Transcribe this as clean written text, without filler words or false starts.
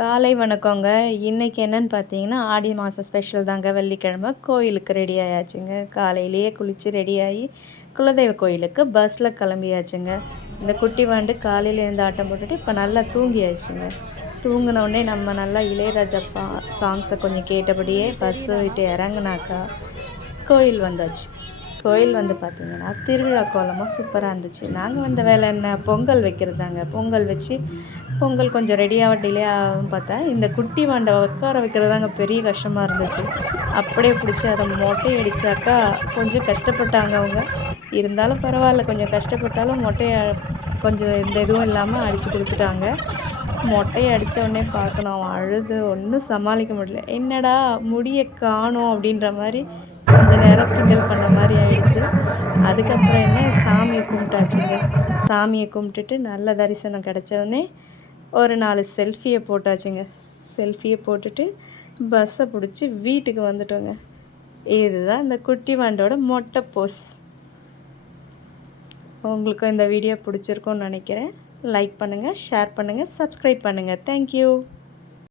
காலை வணக்கங்க. இன்றைக்கி என்னென்னு பார்த்தீங்கன்னா, ஆடி மாதம் ஸ்பெஷல் தாங்க. வெள்ளிக்கிழமை கோயிலுக்கு ரெடி ஆயாச்சுங்க. காலையிலேயே குளித்து ரெடியாகி குலதெய்வ கோயிலுக்கு பஸ்ஸில் கிளம்பியாச்சுங்க. இந்த குட்டி வாண்டு காலையில் எழுந்து ஆட்டம் போட்டுட்டு இப்போ நல்லா தூங்கியாச்சுங்க. தூங்கினோடனே நம்ம நல்லா இளையராஜா சாங்ஸை கொஞ்சம் கேட்டபடியே பஸ்ஸை விட்டு இறங்குனாக்கா கோயில் வந்தாச்சு. கோயில் வந்து பார்த்திங்கன்னா திருவிழா கோலமாக சூப்பராக இருந்துச்சு. நாங்கள் வந்த வேலை என்ன, பொங்கல் வைக்கிறதாங்க. பொங்கல் வச்சு பொங்கல் கொஞ்சம் ரெடியாக டிலே ஆகும் பார்த்தா இந்த குட்டி வாண்டை உட்கார வைக்கிறதாங்க பெரிய கஷ்டமாக இருந்துச்சு. அப்படியே பிடிச்சி அதை மொட்டை அடித்தாக்கா கொஞ்சம் கஷ்டப்பட்டாங்க அவங்க. இருந்தாலும் பரவாயில்ல, கொஞ்சம் கஷ்டப்பட்டாலும் மொட்டையை கொஞ்சம் எந்த இதுவும் இல்லாமல் அடித்து கொடுத்துட்டாங்க. மொட்டையை அடித்த உடனே பார்க்கணும், அவன் அழுது ஒன்றும் சமாளிக்க முடியல. என்னடா முடியை காணோம் அப்படின்ற மாதிரி கொஞ்ச நேரம் கிண்டல் பண்ண மாதிரி ஆயிடுச்சு. அதுக்கப்புறம் என்ன, சாமியை கும்பிட்டாச்சுங்க. சாமியை கும்பிட்டுட்டு நல்ல தரிசனம் கிடச்சோடனே ஒரு 4 செல்ஃபியை போட்டாச்சுங்க. செல்ஃபியை போட்டுட்டு பஸ்ஸை பிடிச்சி வீட்டுக்கு வந்துட்டோங்க. இதுதான் இந்த குட்டி வாண்டோட மொட்டை போஸ். உங்களுக்கும் இந்த வீடியோ பிடிச்சிருக்கும்னு நினைக்கிறேன். லைக் பண்ணுங்கள், ஷேர் பண்ணுங்கள், சப்ஸ்கிரைப் பண்ணுங்கள். தேங்க்யூ.